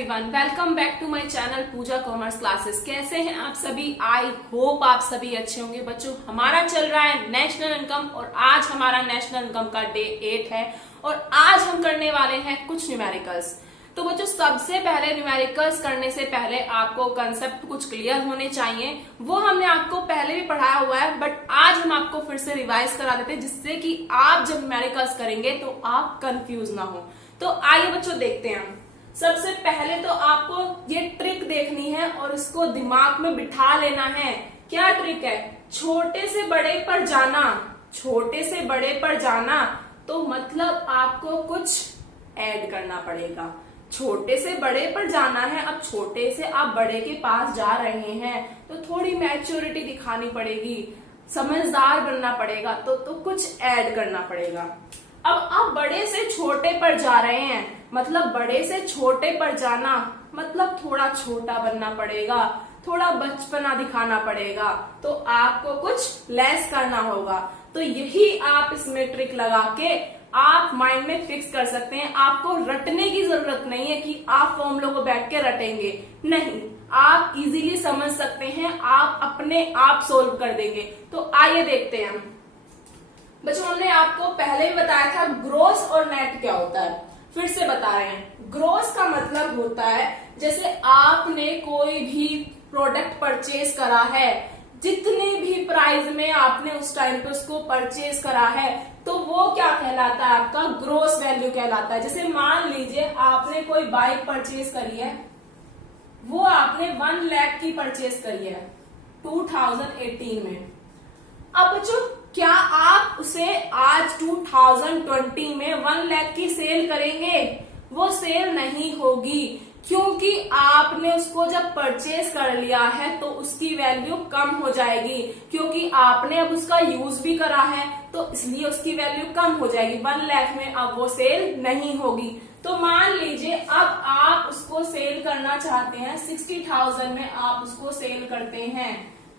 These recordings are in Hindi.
Everyone, welcome back to my channel Pooja commerce classes. कैसे हैं आप सभी? आई होप आप सभी अच्छे होंगे। बच्चों, हमारा चल रहा है नेशनल इनकम और आज हमारा नेशनल इनकम का डे 8 है और आज हम करने वाले हैं कुछ न्यूमेरिकल्स। तो बच्चों, सबसे पहले न्यूमेरिकल्स करने से पहले आपको कंसेप्ट कुछ क्लियर होने चाहिए। वो हमने आपको पहले भी पढ़ाया हुआ है, बट आज हम आपको फिर से रिवाइज करा देते हैं, जिससे कि आप जब न्यूमेरिकल्स करेंगे तो आप कंफ्यूज ना हो। तो आइए बच्चों, देखते हैं हम। सबसे पहले तो आपको ये ट्रिक देखनी है और इसको दिमाग में बिठा लेना है। क्या ट्रिक है? छोटे से बड़े पर जाना। छोटे से बड़े पर जाना तो मतलब आपको कुछ ऐड करना पड़ेगा। छोटे से बड़े पर जाना है। अब छोटे से आप बड़े के पास जा रहे हैं तो थोड़ी मैच्योरिटी दिखानी पड़ेगी, समझदार बनना पड़ेगा, तो कुछ ऐड करना पड़ेगा। अब आप बड़े से छोटे पर जा रहे हैं, मतलब बड़े से छोटे पर जाना मतलब थोड़ा छोटा बनना पड़ेगा, थोड़ा बचपना दिखाना पड़ेगा, तो आपको कुछ लेस करना होगा। तो यही आप इसमें ट्रिक लगा के आप माइंड में फिक्स कर सकते हैं। आपको रटने की जरूरत नहीं है कि आप फॉर्मूलों को बैठ के रटेंगे, नहीं, आप इजीली समझ सकते हैं, आप अपने आप सोल्व कर देंगे। तो आइए देखते हैं हम। बच्चों, हमने आपको पहले भी बताया था ग्रोस और नेट क्या होता है, फिर से बता रहे हैं। ग्रोस का मतलब होता है जैसे आपने कोई भी प्रोडक्ट परचेज करा है, जितने भी प्राइस में आपने उस टाइम पे उसको परचेज करा है, तो वो क्या कहलाता है? आपका ग्रोस वैल्यू कहलाता है। जैसे मान लीजिए आपने कोई बाइक परचेज करी है, वो आपने 1 लाख की परचेज करी है 2018 में। अब बच्चों, क्या आप उसे आज 2020 में 1 लाख की सेल करेंगे? वो सेल नहीं होगी, क्योंकि आपने उसको जब परचेज कर लिया है तो उसकी वैल्यू कम हो जाएगी, क्योंकि आपने अब उसका यूज भी करा है, तो इसलिए उसकी वैल्यू कम हो जाएगी। 1 लाख में अब वो सेल नहीं होगी। तो मान लीजिए अब आप उसको सेल करना चाहते हैं, 60,000 में आप उसको सेल करते हैं।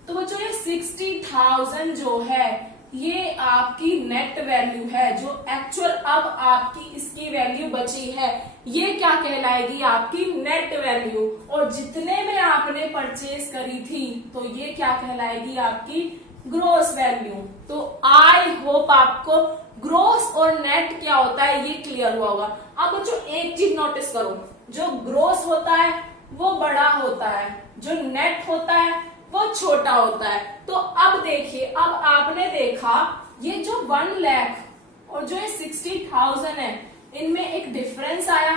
तो बच्चों, ये 60,000 जो है ये आपकी नेट वैल्यू है, जो एक्चुअल अब आपकी इसकी वैल्यू बची है, ये क्या कहलाएगी? आपकी नेट वैल्यू। और जितने में आपने परचेज करी थी तो ये क्या कहलाएगी? आपकी ग्रोस वैल्यू। तो आई होप आपको ग्रोस और नेट क्या होता है ये क्लियर हुआ होगा। अब बच्चों, एक चीज नोटिस करो, जो ग्रोस होता है वो बड़ा होता है, जो नेट होता है वो छोटा होता है। तो अब देखिए, अब आपने देखा ये जो 1 लाख और जो ये 60,000 है, इनमें एक डिफरेंस आया।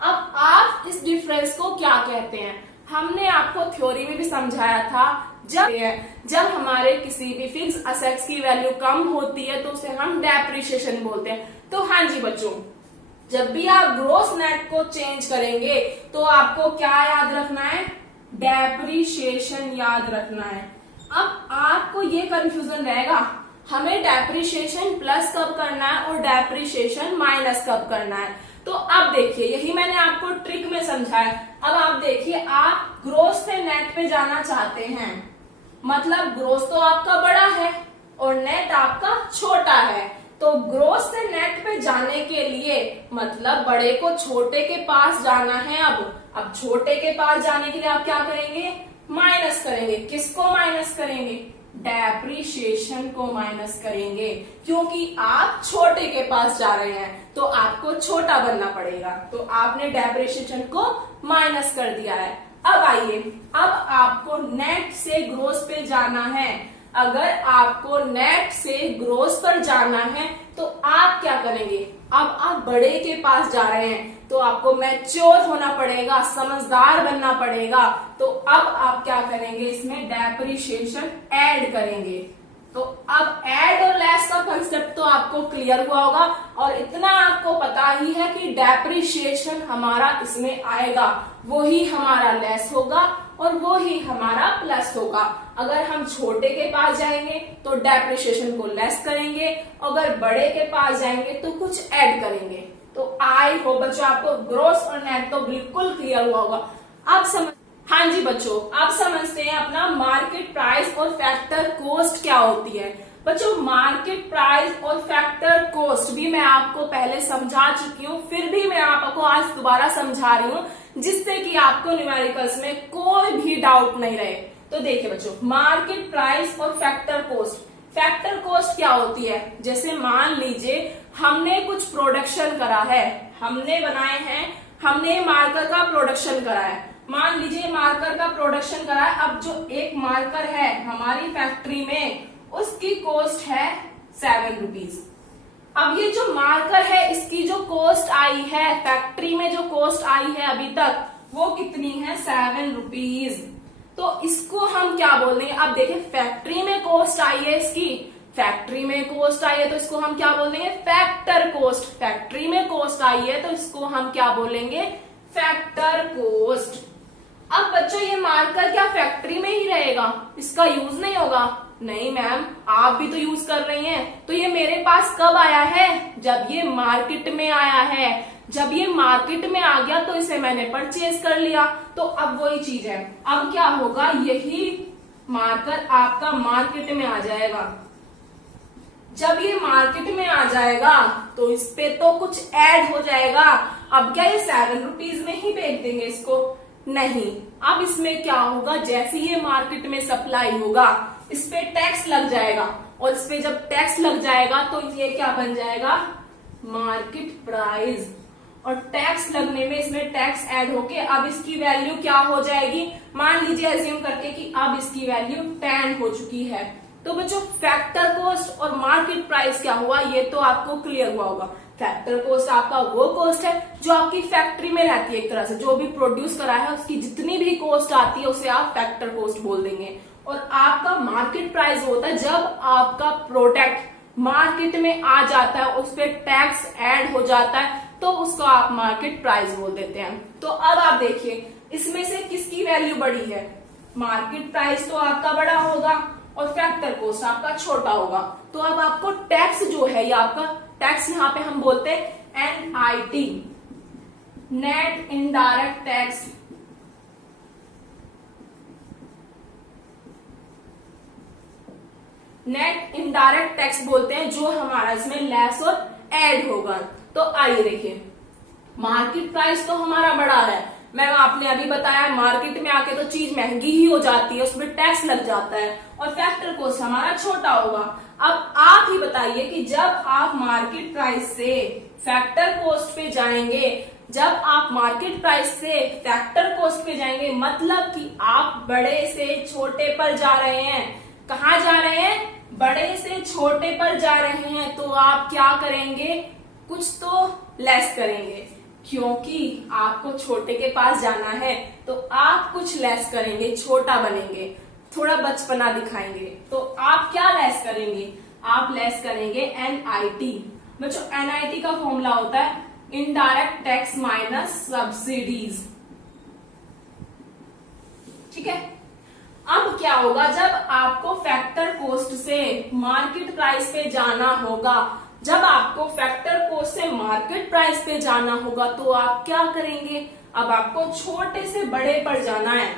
अब आप इस डिफरेंस को क्या कहते हैं? हमने आपको थ्योरी में भी समझाया था, जब हमारे किसी भी फिक्स असेट्स की वैल्यू कम होती है तो उसे हम डेप्रिसिएशन बोलते हैं। तो हाँ जी बच्चों, जब भी आप ग्रोस नेट को चेंज करेंगे तो आपको क्या याद रखना है? डेप्रिसिएशन याद रखना है। अब आपको ये कंफ्यूजन रहेगा, हमें डेप्रिसिएशन प्लस कब करना है और डेप्रिसिएशन माइनस कब करना है। तो अब देखिए, यही मैंने आपको ट्रिक में समझाया। अब आप देखिए, आप ग्रोस से नेट पे जाना चाहते हैं, मतलब ग्रोस तो आपका बड़ा है और नेट आपका छोटा है। तो ग्रोस से नेट पे जाने के लिए मतलब बड़े को छोटे के पास जाना है। अब छोटे के पास जाने के लिए आप क्या करेंगे? माइनस करेंगे। किसको माइनस करेंगे? डेप्रिसिएशन को माइनस करेंगे, क्योंकि आप छोटे के पास जा रहे हैं तो आपको छोटा बनना पड़ेगा। तो आपने डेप्रिसिएशन को माइनस कर दिया है। अब आइए, अब आपको नेट से ग्रोस पे जाना है। अगर आपको नेट से ग्रोस पर जाना है तो आप क्या करेंगे? अब आप बड़े के पास जा रहे हैं तो आपको मैच्योर होना पड़ेगा, समझदार बनना पड़ेगा। तो अब आप क्या करेंगे? इसमें डेप्रिसिएशन ऐड करेंगे। तो अब ऐड और लेस का कंसेप्ट तो आपको क्लियर हुआ होगा और इतना आपको पता ही है कि डेप्रिसिएशन हमारा इसमें आएगा, वो ही हमारा लेस होगा और वो ही हमारा प्लस होगा। अगर हम छोटे के पास जाएंगे तो डेप्रिसिएशन को लेस करेंगे, अगर बड़े के पास जाएंगे तो कुछ ऐड करेंगे। तो आई होप बच्चों आपको ग्रोस और नेट तो बिल्कुल क्लियर हुआ होगा। अब समझ, हाँ जी बच्चों, अब समझते हैं अपना मार्केट प्राइस और फैक्टर कॉस्ट क्या होती है। बच्चों, मार्केट प्राइस और फैक्टर कॉस्ट भी मैं आपको पहले समझा चुकी हूँ, फिर भी मैं आपको आज दोबारा समझा रही हूँ, जिससे कि आपको न्यूमेरिकल्स में कोई भी डाउट नहीं रहे। तो देखिए बच्चों, मार्केट प्राइस और फैक्टर कॉस्ट। फैक्टर कॉस्ट क्या होती है? जैसे मान लीजिए हमने कुछ प्रोडक्शन करा है, हमने बनाए हैं, हमने मार्कर का प्रोडक्शन करा है, मान लीजिए मार्कर का प्रोडक्शन करा है। अब जो एक मार्कर है हमारी फैक्ट्री में, उसकी कॉस्ट है 7 रुपीज। अब ये जो मार्कर है इसकी जो कॉस्ट आई है फैक्ट्री में, जो कॉस्ट आई है अभी तक, वो कितनी है? 7 रुपीज। तो इसको हम क्या बोल देंगे? अब देखिए फैक्ट्री में कॉस्ट आई है इसकी, फैक्ट्री में कॉस्ट आई है तो इसको हम क्या बोल देंगे? Factor cost. फैक्ट्री में कॉस्ट आई है तो इसको हम क्या बोलेंगे? Factor cost. अब बच्चों ये मार्कर क्या फैक्ट्री में ही रहेगा? इसका यूज नहीं होगा? नहीं मैम, आप भी तो यूज कर रही हैं। तो ये मेरे पास कब आया है? जब ये मार्केट में आया है। जब ये मार्केट में आ गया तो इसे मैंने परचेज कर लिया। तो अब वही चीज है, अब क्या होगा? यही मार्कर आपका मार्केट में आ जाएगा। जब ये मार्केट में आ जाएगा तो इस पे तो कुछ ऐड हो जाएगा। अब क्या ये 7 रुपीज में ही बेच देंगे इसको? नहीं, अब इसमें क्या होगा? जैसे ये मार्केट में सप्लाई होगा, इस पे टैक्स लग जाएगा, और इस पे जब टैक्स लग जाएगा तो ये क्या बन जाएगा? Market price. और टैक्स लगने में इसमें टैक्स ऐड होके अब इसकी वैल्यू क्या हो जाएगी? मान लीजिए एज्यूम करके कि अब इसकी वैल्यू 10 हो चुकी है। तो बच्चों फैक्टर कॉस्ट और मार्केट प्राइस क्या हुआ, ये तो आपको क्लियर हुआ होगा। फैक्टर कॉस्ट आपका वो कॉस्ट है जो आपकी फैक्ट्री में रहती है, एक तरह से जो भी प्रोड्यूस करा है उसकी जितनी भी कॉस्ट आती है उसे आप फैक्टर कॉस्ट बोल देंगे। और आपका मार्केट प्राइस होता है जब आपका प्रोडक्ट मार्केट में आ जाता है, उस पर टैक्स ऐड हो जाता है, तो उसको आप मार्केट प्राइस बोल देते हैं। तो अब आप देखिए इसमें से किसकी वैल्यू बड़ी है? मार्केट प्राइस तो आपका बड़ा होगा और फैक्टर कॉस्ट आपका छोटा होगा। तो अब आपको टैक्स जो है, ये आपका टैक्स यहाँ पे हम बोलते हैं NIT, net indirect tax. Net indirect tax बोलते हैं, जो हमारा इसमें लेस और ऐड होगा। तो आइए देखिए, मार्केट प्राइस तो हमारा बड़ा है, मैम आपने अभी बताया मार्केट में आके तो चीज महंगी ही हो जाती है, उसमें टैक्स लग जाता है, और फैक्टर कॉस्ट हमारा छोटा होगा। अब आप ही बताइए कि जब आप मार्केट प्राइस से फैक्टर कॉस्ट पे जाएंगे, जब आप मार्केट प्राइस से फैक्टर कॉस्ट पे जाएंगे, मतलब कि आप बड़े से छोटे पर जा रहे हैं। कहाँ जा रहे हैं? बड़े से छोटे पर जा रहे हैं। तो आप क्या करेंगे? कुछ तो लेस करेंगे, क्योंकि आपको छोटे के पास जाना है तो आप कुछ लेस करेंगे, छोटा बनेंगे, थोड़ा बचपना दिखाएंगे। तो आप क्या लेस करेंगे? आप लेस करेंगे NIT। बच्चों NIT का फॉर्मूला होता है इनडायरेक्ट टैक्स माइनस सब्सिडीज। ठीक है। अब क्या होगा? जब आपको फैक्टर कॉस्ट से मार्केट प्राइस पे जाना होगा, जब आपको फैक्टर कॉस्ट से मार्केट प्राइस पे जाना होगा तो आप क्या करेंगे? अब आपको छोटे से बड़े पर जाना है।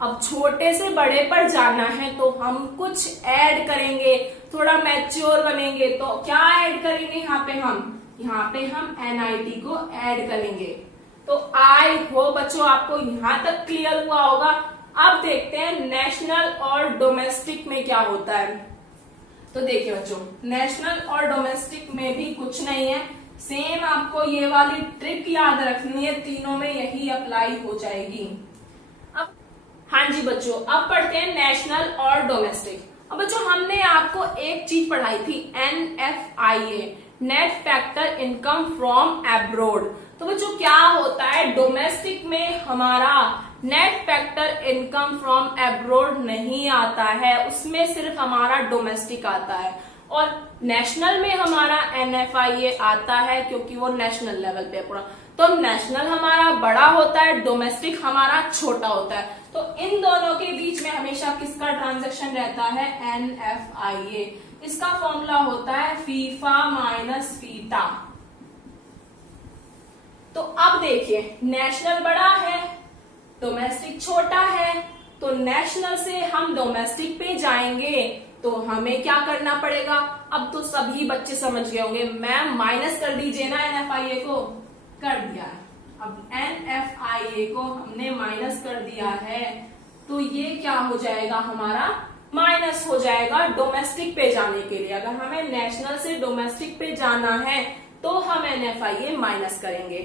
अब छोटे से बड़े पर जाना है तो हम कुछ ऐड करेंगे, थोड़ा मैच्योर बनेंगे। तो क्या ऐड करेंगे? यहाँ पे हम NIT को ऐड करेंगे। तो आई होप बच्चों आपको यहाँ तक क्लियर हुआ होगा। अब देखते हैं नेशनल और डोमेस्टिक में क्या होता है। तो देखिए बच्चों, नेशनल और डोमेस्टिक में भी कुछ नहीं है, सेम आपको ये वाली ट्रिक याद रखनी है, तीनों में यही अप्लाई हो जाएगी। अब हाँ जी बच्चों, अब पढ़ते हैं नेशनल और डोमेस्टिक। अब बच्चों हमने आपको एक चीज पढ़ाई थी NFIA, net factor income from abroad. तो बच्चों क्या होता है? डोमेस्टिक में हमारा net factor income from abroad नहीं आता है, उसमें सिर्फ हमारा डोमेस्टिक आता है। और नेशनल में हमारा NFIA आता है क्योंकि वो नेशनल लेवल पे पूरा। तो नेशनल हमारा बड़ा होता है, डोमेस्टिक हमारा छोटा होता है। तो इन दोनों के बीच में हमेशा किसका ट्रांजैक्शन रहता है? NFIA। इसका फॉर्मूला होता है फीफा माइनस फीटा। तो अब देखिए, नेशनल बड़ा है, डोमेस्टिक छोटा है, तो नेशनल से हम डोमेस्टिक पे जाएंगे तो हमें क्या करना पड़ेगा? अब तो सभी बच्चे समझ गए होंगे, मैम माइनस कर दीजिए ना NFIA को। कर दिया है। अब NFIA को हमने माइनस कर दिया है, तो ये क्या हो जाएगा हमारा, माइनस हो जाएगा डोमेस्टिक पे जाने के लिए। अगर हमें नेशनल से डोमेस्टिक पे जाना है तो हम NFIA माइनस करेंगे।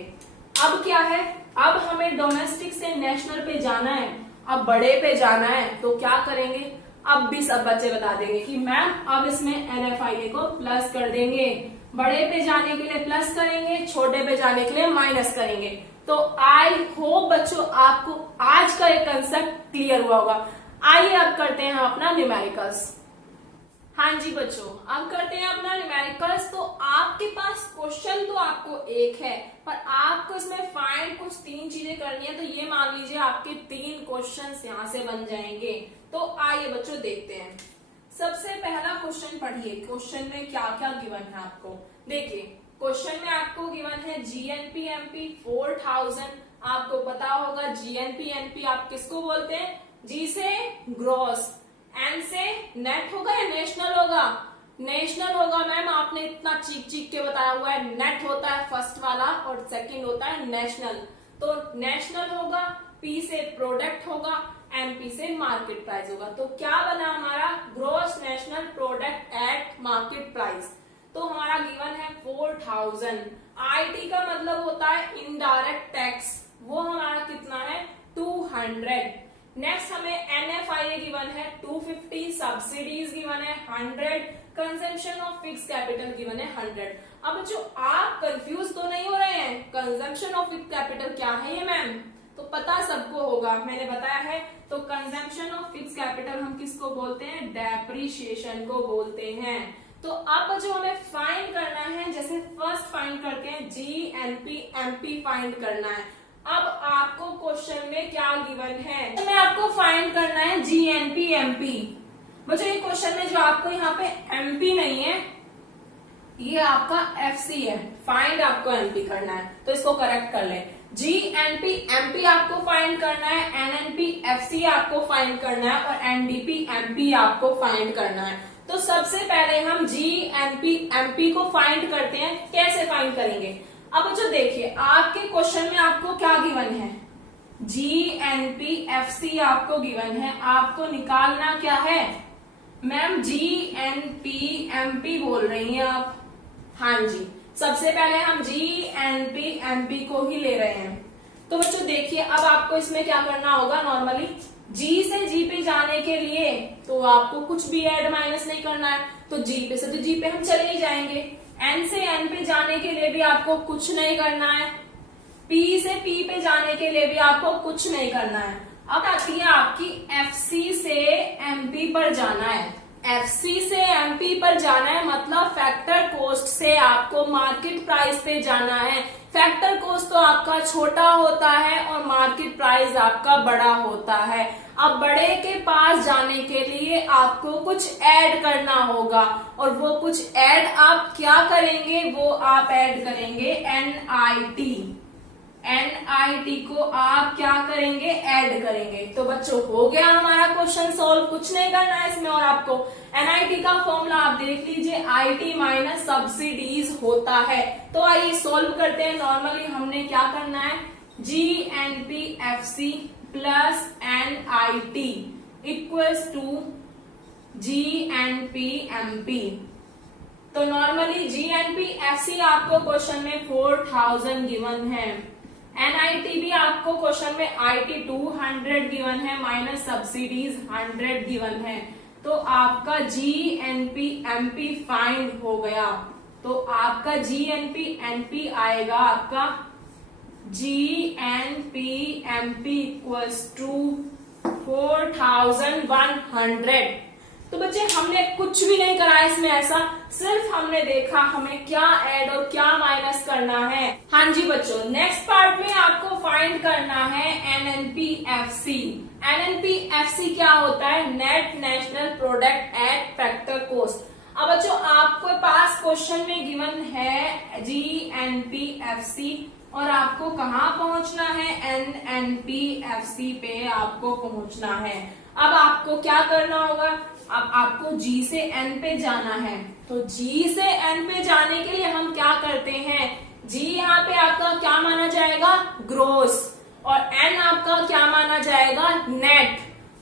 अब क्या है, अब हमें डोमेस्टिक से नेशनल पे जाना है, अब बड़े पे जाना है, तो क्या करेंगे, अब भी सब बच्चे बता देंगे कि मैम अब इसमें NFIA को प्लस कर देंगे, बड़े पे जाने के लिए प्लस करेंगे, छोटे पे जाने के लिए माइनस करेंगे। तो आई होप बच्चों आपको आज का एक कंसेप्ट क्लियर हुआ होगा। आइए अब करते हैं अपना न्यूमेरिकल्स। हाँ जी बच्चों, अब करते हैं अपना न्यूमेरिकल्स। तो आपके पास क्वेश्चन तो आपको एक है, पर आपको इसमें फाइंड कुछ 3 चीजें करनी है। तो ये मान लीजिए आपके 3 क्वेश्चंस यहाँ से बन जाएंगे। तो आइए बच्चों देखते हैं। सबसे पहला क्वेश्चन पढ़िए, क्वेश्चन में क्या क्या गिवन है आपको। देखिए क्वेश्चन में आपको गिवन है GNP/MP 4000। आपको पता होगा GNP/MP आप किसको बोलते हैं, G से ग्रॉस, N से नेट होगा या नेशनल होगा, नेशनल होगा मैम, आपने इतना चीख चीख के बताया हुआ है। नेट होता है फर्स्ट वाला और सेकंड होता है नेशनल। तो नेशनल होगा, P से प्रोडक्ट होगा, MP से मार्केट प्राइस होगा। तो क्या बना हमारा, gross national product at market price. तो हमारा गिवन है 4000। IT का मतलब होता है इनडायरेक्ट टैक्स, वो हमारा कितना है 200। नेक्स्ट हमें NFIA गिवन है 250, सब्सिडीज गिवन है 100, consumption of fix capital given है 100। अब जो आप कंफ्यूज तो नहीं हो रहे हैं, कंजम्पशन ऑफ फिक्स कैपिटल क्या है ये मैम, तो पता सबको होगा, मैंने बताया है। तो कंजम्पशन ऑफ फिक्स कैपिटल हम किसको बोलते हैं, डेप्रिसिएशन को बोलते हैं। तो अब जो हमें फाइंड करना है, जैसे फर्स्ट फाइंड करते हैं GNP/MP फाइंड करना है। अब आपको क्वेश्चन में क्या गिवन है, तो मैं आपको फाइंड करना है GNP/MP। मुझे ये क्वेश्चन में जो आपको यहाँ पे MP नहीं है, ये आपका FC है, फाइंड आपको MP करना है, तो इसको करेक्ट कर ले। GNP/MP आपको फाइंड करना है, NNP/FC आपको फाइंड करना है और NDP/MP आपको फाइंड करना है। तो सबसे पहले हम GNP/MP को फाइंड करते हैं। कैसे फाइंड करेंगे, अब जो देखिए आपके क्वेश्चन में आपको क्या गिवन है, GNP/FC आपको गिवन है। आपको निकालना क्या है मैम, GNP/MP बोल रही हैं आप, हाँ जी। सबसे पहले हम GNP/MP को ही ले रहे हैं। तो बच्चों देखिए अब आपको इसमें क्या करना होगा, नॉर्मली G से G पे जाने के लिए तो आपको कुछ भी ऐड माइनस नहीं करना है, तो G पे से तो G पे हम चले ही जाएंगे। N से N पे जाने के लिए भी आपको कुछ नहीं करना है, P से P पे जाने के लिए भी आपको कुछ नहीं करना है। अब आती है आपकी FC से MP पर जाना है। FC से MP पर जाना है मतलब फैक्टर कॉस्ट से आपको मार्केट प्राइस पे जाना है। फैक्टर कॉस्ट तो आपका छोटा होता है और मार्केट प्राइस आपका बड़ा होता है। अब बड़े के पास जाने के लिए आपको कुछ ऐड करना होगा और वो कुछ ऐड आप क्या करेंगे, वो आप ऐड करेंगे NIT को आप क्या करेंगे, ऐड करेंगे। तो बच्चों हो गया हमारा क्वेश्चन सॉल्व, कुछ नहीं करना है इसमें। और आपको NIT का फॉर्मूला आप देख लीजिए, IT माइनस सब्सिडीज होता है। तो आइए सॉल्व करते हैं। नॉर्मली हमने क्या करना है, GNP/FC plus NIT equals to GNP/MP। तो नॉर्मली GNP/FC आपको क्वेश्चन में 4000 गिवन है, NIT भी आपको क्वेश्चन में IT 200 गिवन है माइनस सब्सिडीज 100 गिवन है। तो आपका GNP/MP फाइंड हो गया। तो आपका GNP/MP आएगा आपका GNP/MP इक्वल्स टू 4100। तो बच्चे हमने कुछ भी नहीं करा इसमें ऐसा, सिर्फ हमने देखा हमें क्या ऐड और क्या माइनस करना है। हाँ जी बच्चों, नेक्स्ट पार्ट में आपको फाइंड करना है NNP/FC। NNP/FC क्या होता है, net national product at factor cost. अब बच्चों आपको पास क्वेश्चन में गिवन है GNP/FC और आपको कहाँ पहुंचना है, NNP/FC पे आपको पहुंचना है। अब आपको क्या करना होगा, अब आपको G से N पे जाना है। तो G से N पे जाने के लिए हम क्या करते हैं, जी यहाँ पे आपका क्या माना जाएगा, ग्रोस, और एन आपका क्या माना जाएगा, नेट।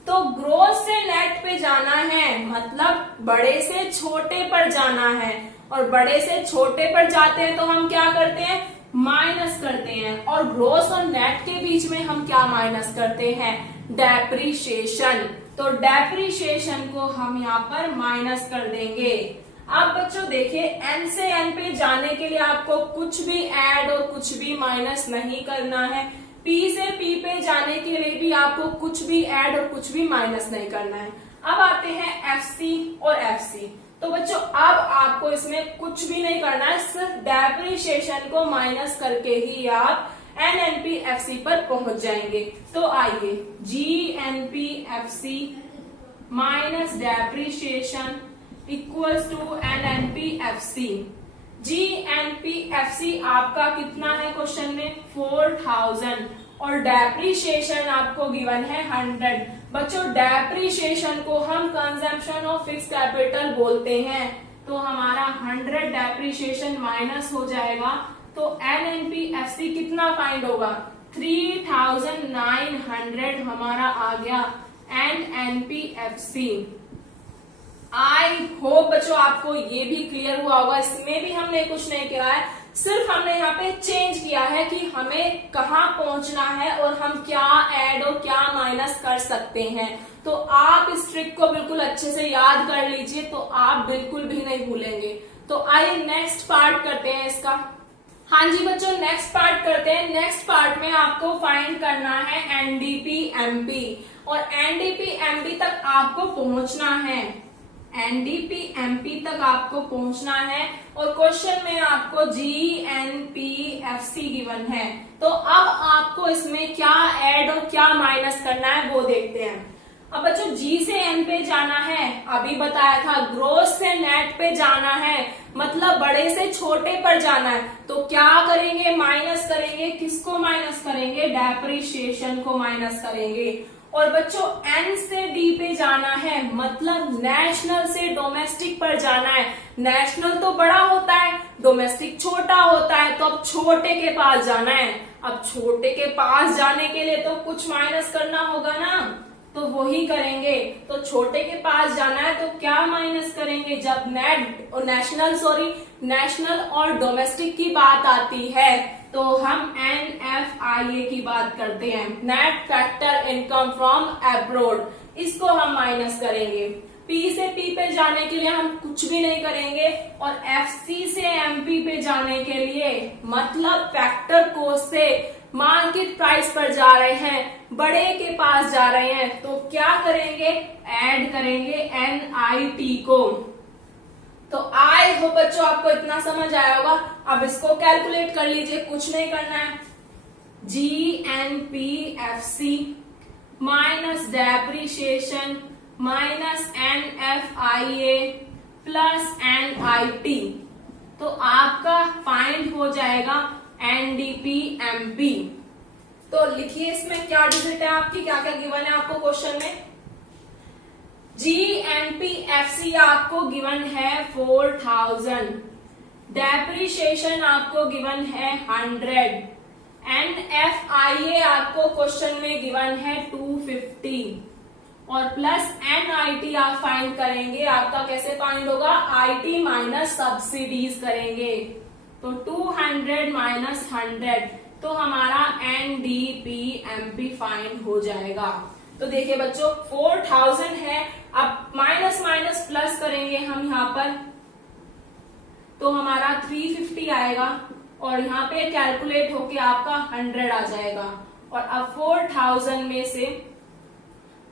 तो ग्रोस से नेट पे जाना है, मतलब बड़े से छोटे पर जाना है, और बड़े से छोटे पर जाते हैं तो हम क्या करते हैं, माइनस करते हैं। और ग्रोस और नेट के बीच में हम क्या माइनस करते हैं, डेप्रीशिएशन। तो डेप्रीशिएशन को हम यहाँ पर माइनस कर देंगे। अब बच्चों देखिए, एन से एन पे जाने के लिए आपको कुछ भी ऐड और कुछ भी माइनस नहीं करना है। पी से पी पे जाने के लिए भी आपको कुछ भी ऐड और कुछ भी माइनस नहीं करना है। अब आते हैं एफ सी और एफ सी। तो बच्चों अब आपको इसमें कुछ भी नहीं करना है, सिर्फ डेप्रीशिएशन को माइनस करके ही आप N N P F C पर पहुंच जाएंगे। तो आइए, G N P F C minus depreciation equals to N N P F C. G N P F C आपका कितना है क्वेश्चन में, 4000, और डेप्रीशिएशन आपको गिवन है 100। बच्चों डेप्रीशिएशन को हम कंजम्पशन ऑफ फिक्स कैपिटल बोलते हैं। तो हमारा 100 डेप्रीशिएशन माइनस हो जाएगा, तो N N P F C कितना फाइंड होगा, 3900 हमारा आ गया N N P F C. I hope बच्चों आपको ये भी क्लियर हुआ होगा। इसमें भी हमने कुछ नहीं किया है, सिर्फ हमने यहाँ पे चेंज किया है कि हमें कहाँ पहुंचना है और हम क्या ऐड और क्या माइनस कर सकते हैं। तो आप इस ट्रिक को बिल्कुल अच्छे से याद कर लीजिए, तो आप बिल्कुल भी नहीं भूलेंगे। तो आइए नेक्स्ट पार्ट करते हैं इसका। हाँ जी बच्चों, नेक्स्ट पार्ट करते हैं। नेक्स्ट पार्ट में आपको फाइंड करना है एनडीपी एमपी, और एनडीपी एमपी तक आपको पहुंचना है। एनडीपी एमपी तक आपको पहुंचना है, और क्वेश्चन में आपको G N P F C given है। तो अब आपको इसमें क्या ऐड और क्या माइनस करना है वो देखते हैं। अब बच्चों जी से एन पे जाना है, अभी बताया था। ग्रोस से नेट पे जाना है, मतलब बड़े से छोटे पर जाना है। तो क्या करेंगे, माइनस करेंगे। किसको माइनस करेंगे, डेप्रीशिएशन को माइनस करेंगे। और बच्चों एन से डी पे जाना है, मतलब नेशनल से डोमेस्टिक पर जाना है। नेशनल तो बड़ा होता है, डोमेस्टिक छोटा होता है, तो अब छोटे के पास जाना है। अब छोटे के पास जाने के लिए तो कुछ माइनस करना होगा ना, तो वही करेंगे। तो छोटे के पास जाना है तो क्या माइनस करेंगे, जब नेशनल और डोमेस्टिक की बात आती है तो हम NFIA की बात करते हैं, net factor income from abroad. इसको हम माइनस करेंगे। P से P पे जाने के लिए हम कुछ भी नहीं करेंगे, और FC से MP पे जाने के लिए, मतलब फैक्टर कोस्ट से मार्केट प्राइस पर जा रहे हैं, बड़े के पास जा रहे हैं, तो क्या करेंगे, ऐड करेंगे NIT को। तो आई होप बच्चों आपको इतना समझ आया होगा। अब इसको कैलकुलेट कर लीजिए, कुछ नहीं करना है। GNPFC minus depreciation minus NFIA plus NIT, तो आपका फाइंड हो जाएगा NDPMP। तो लिखिए इसमें क्या डिजिट है आपकी, क्या क्या गिवन है आपको क्वेश्चन में। GNPFC आपको गिवन है 4000, डेप्रीशिएशन आपको गिवन है 100, NFIA आपको क्वेश्चन में गिवन है 250, और प्लस NIT आप फाइंड करेंगे। आपका कैसे फाइंड होगा, IT माइनस सब्सिडीज करेंगे, तो 200 माइनस 100, तो हमारा NDPMP फाइंड हो जाएगा। तो देखिए बच्चों 4000 है, अब माइनस माइनस प्लस करेंगे हम यहाँ पर, तो हमारा 350 आएगा, और यहाँ पे कैलकुलेट होके आपका 100 आ जाएगा। और अब 4000 में से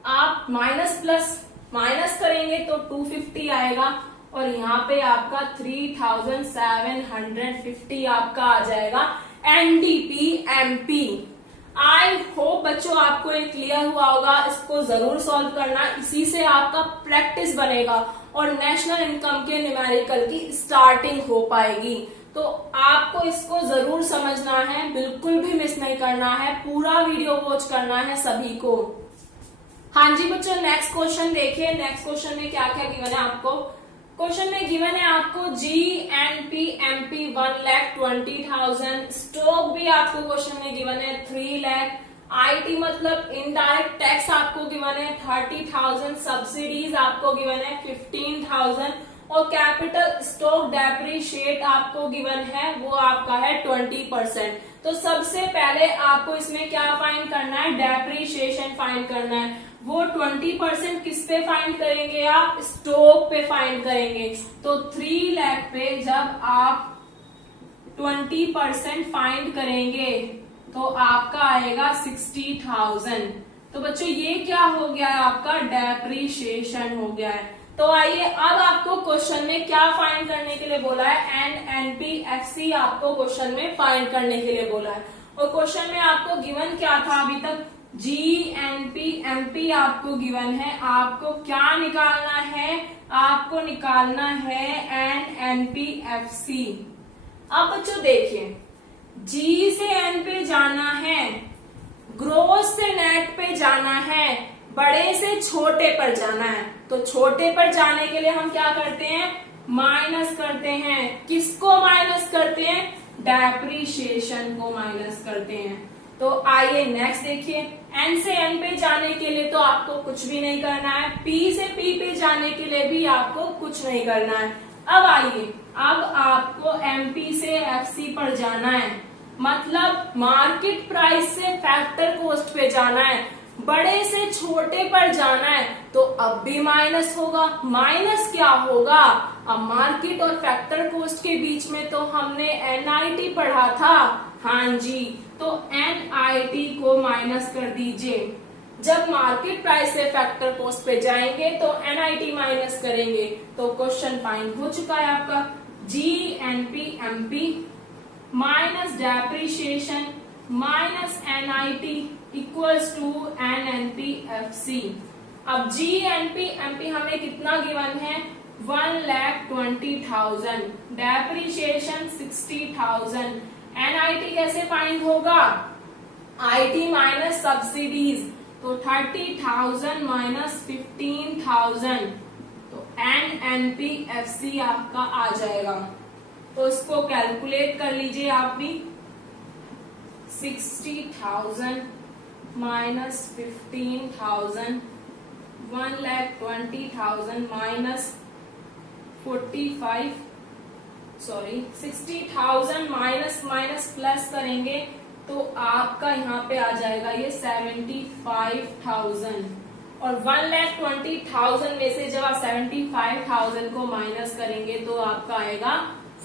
आप माइनस प्लस माइनस करेंगे तो 250 आएगा, और यहाँ पे आपका 3750 आपका आ जाएगा NDPMP। आई होप बच्चों आपको ये क्लियर हुआ होगा। इसको जरूर सॉल्व करना, इसी से आपका प्रैक्टिस बनेगा और नेशनल इनकम के न्यूमेरिकल की स्टार्टिंग हो पाएगी। तो आपको इसको जरूर समझना है, बिल्कुल भी मिस नहीं करना है, पूरा वीडियो वॉच करना है सभी को। हाँ जी बच्चों, नेक्स्ट क्वेश्चन देखिए। नेक्स्ट क्वेश्चन में क्या क्या गिवन है आपको। क्वेश्चन में गिवन है आपको GNP/MP 1,20,000, स्टॉक भी आपको क्वेश्चन में गिवन है 3 लाख, IT मतलब इनडायरेक्ट टैक्स आपको गिवन है 30,000, सब्सिडीज आपको गिवन है 15,000 और कैपिटल स्टॉक डेप्रिशिएट आपको गिवन है वो आपका है 20%। तो सबसे पहले आपको इसमें क्या फाइंड करना है, डेप्रिशिएशन फाइंड करना है। वो 20% किस पे फाइंड करेंगे आप, स्टॉक पे फाइंड करेंगे। तो 3 लाख पे जब आप 20% फाइंड करेंगे तो आपका आएगा 60,000। तो बच्चों ये क्या हो गया है, आपका डेप्रिशिएशन हो गया है। तो आइए अब आपको क्वेश्चन में क्या फाइंड करने के लिए बोला है, NNP/FC आपको क्वेश्चन में फाइंड करने के लिए बोला है। और क्वेश्चन में आपको गिवन क्या था अभी तक, GNP/MP आपको गिवन है, आपको क्या निकालना है, आपको निकालना है NNP/FC। अब बच्चों देखिए, G से N पे जाना है, ग्रोस से नेट पे जाना है, बड़े से छोटे पर जाना है। तो छोटे पर जाने के लिए हम क्या करते हैं, माइनस करते हैं। किसको माइनस करते हैं, डेप्रिशिएशन को माइनस करते हैं। तो आइए नेक्स्ट देखिए, N से N पे जाने के लिए तो आपको कुछ भी नहीं करना है, P से P पे जाने के लिए भी आपको कुछ नहीं करना है। अब आइए, अब आपको MP से FC पर जाना है, मतलब मार्केट प्राइस से फैक्टर कॉस्ट पे जाना है, बड़े से छोटे पर जाना है। तो अब भी माइनस होगा। माइनस क्या होगा, अब मार्केट और फैक्टर कॉस्ट के बीच में तो हमने NIT पढ़ा था, हाँ जी, तो NIT को माइनस कर दीजिए। जब मार्केट प्राइस से फैक्टर कॉस्ट पे जाएंगे तो NIT माइनस करेंगे। तो क्वेश्चन फाइंड हो चुका है आपका, GNP/MP minus depreciation minus NIT equals to NNP/FC। अब GNP/MP हमें कितना गिवन है, 1,20,000, डेप्रिशिएशन 60,000। NIT कैसे फाइंड होगा, IT माइनस सब्सिडीज, तो 30,000 माइनस 15,000, तो NNP/FC आपका आ जाएगा। तो इसको कैलकुलेट कर लीजिए आप भी, 60,000 minus 15,000, 1,20,000 minus 60,000 minus minus plus करेंगे तो आपका यहाँ पे आ जाएगा ये 75,000। और 1,20,000 में से जब आप 75,000 को माइनस करेंगे तो आपका आएगा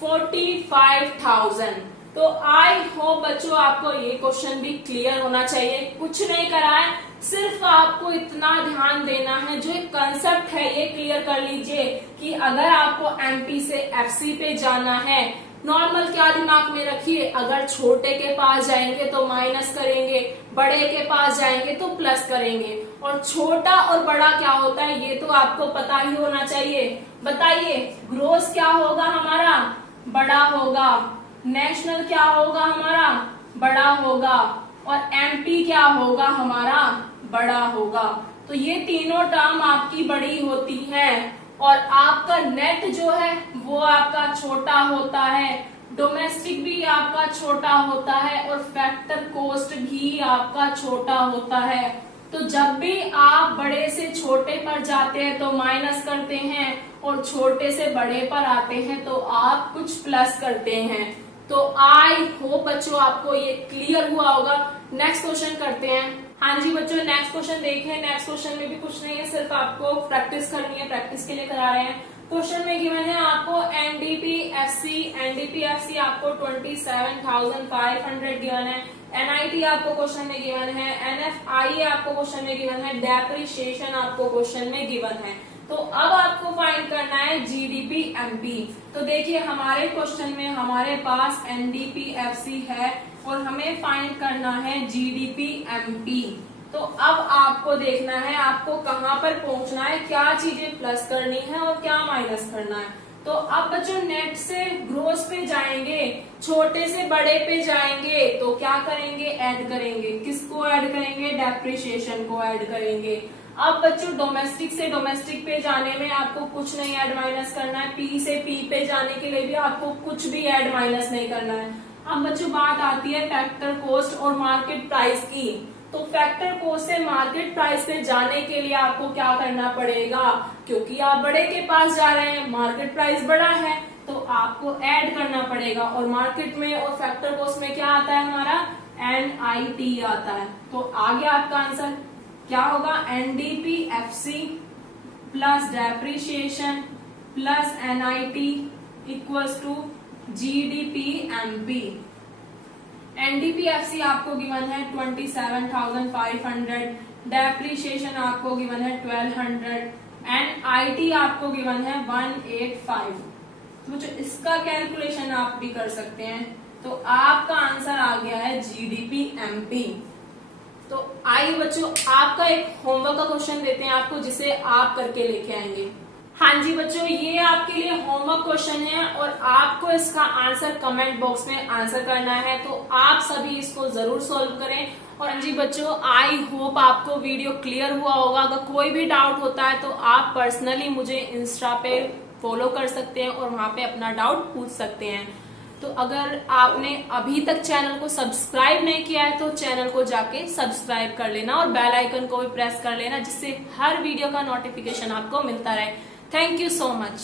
45,000। तो आई होप बच्चों आपको ये क्वेश्चन भी क्लियर होना चाहिए। कुछ नहीं करा है, सिर्फ आपको इतना ध्यान देना है, जो एक कंसेप्ट है ये क्लियर कर लीजिए कि अगर आपको MP से FC पे जाना है, नॉर्मल क्या दिमाग में रखिए, अगर छोटे के पास जाएंगे तो माइनस करेंगे, बड़े के पास जाएंगे तो प्लस करेंगे। और छोटा और बड़ा क्या होता है ये तो आपको पता ही होना चाहिए। बताइए, ग्रोस क्या होगा हमारा, बड़ा होगा, नेशनल क्या होगा हमारा, बड़ा होगा, और MP क्या होगा हमारा, बड़ा होगा। तो ये तीनों टर्म आपकी बड़ी होती हैं और आपका नेट जो है वो आपका छोटा होता है, डोमेस्टिक भी आपका छोटा होता है और फैक्टर कॉस्ट भी आपका छोटा होता है। तो जब भी आप बड़े से छोटे पर जाते हैं तो माइनस करते हैं और छोटे से बड़े पर आते हैं तो आप कुछ प्लस करते हैं। तो आई होप बच्चों आपको ये क्लियर हुआ होगा। नेक्स्ट क्वेश्चन करते हैं। हाँ जी बच्चों, नेक्स्ट क्वेश्चन देखें। नेक्स्ट क्वेश्चन में भी कुछ नहीं है, सिर्फ आपको प्रैक्टिस करनी है, प्रैक्टिस के लिए करा रहे हैं। क्वेश्चन में गिवन है आपको NDP/FC आपको 27,500 गिवन है, NIT आपको क्वेश्चन में गिवन है, NFI आपको क्वेश्चन में गिवन है, डेप्रिशिएशन आपको क्वेश्चन में गिवन है। तो अब आपको फाइंड करना है GDP/MP। तो देखिए हमारे क्वेश्चन में हमारे पास NDP/FC है और हमें फाइंड करना है GDP/MP। तो अब आपको देखना है आपको कहाँ पर पहुंचना है, क्या चीजें प्लस करनी है और क्या माइनस करना है। तो अब बच्चों नेट से ग्रोस पे जाएंगे, छोटे से बड़े पे जाएंगे तो क्या करेंगे, ऐड करेंगे। किसको ऐड करेंगे, डेप्रिशिएशन को ऐड करेंगे। अब बच्चों डोमेस्टिक से डोमेस्टिक पे जाने में आपको कुछ नहीं ऐड माइनस करना है, पी से पी पे जाने के लिए भी आपको कुछ भी ऐड माइनस नहीं करना है। अब बच्चों बात आती है फैक्टर कॉस्ट और मार्केट प्राइस की। तो फैक्टर कॉस्ट से मार्केट प्राइस पे जाने के लिए आपको क्या करना पड़ेगा, क्योंकि आप बड़े के पास जा रहे हैं, मार्केट प्राइस बड़ा है तो आपको ऐड करना पड़ेगा। और मार्केट में और फैक्टर कॉस्ट में क्या आता है हमारा, NIT आता है। तो आगे आपका आंसर क्या होगा, NDPFC plus depreciation plus NIT equals to GDPMP। NDPFC आपको गिवन है 27,500, डेप्रिशिएशन आपको गिवन है 1200, NIT आपको गिवन है 185। तो बच्चों इसका कैलकुलेशन आप भी कर सकते हैं। तो आपका आंसर आ गया है GDPMP। तो आइए बच्चों आपका एक होमवर्क का क्वेश्चन देते हैं आपको, जिसे आप करके लेके आएंगे। हाँ जी बच्चों, ये आपके लिए होमवर्क क्वेश्चन है और आपको इसका आंसर कमेंट बॉक्स में आंसर करना है। तो आप सभी इसको जरूर सॉल्व करें। और हाँ जी बच्चों, आई होप आपको वीडियो क्लियर हुआ होगा। अगर कोई भी डाउट होता है तो आप पर्सनली मुझे इंस्टा पे फॉलो कर सकते हैं और वहां पे अपना डाउट पूछ सकते हैं। तो अगर आपने अभी तक चैनल को सब्सक्राइब नहीं किया है तो चैनल को जाके सब्सक्राइब कर लेना और बेल आइकन को भी प्रेस कर लेना, जिससे हर वीडियो का नोटिफिकेशन आपको मिलता रहे। Thank you so much.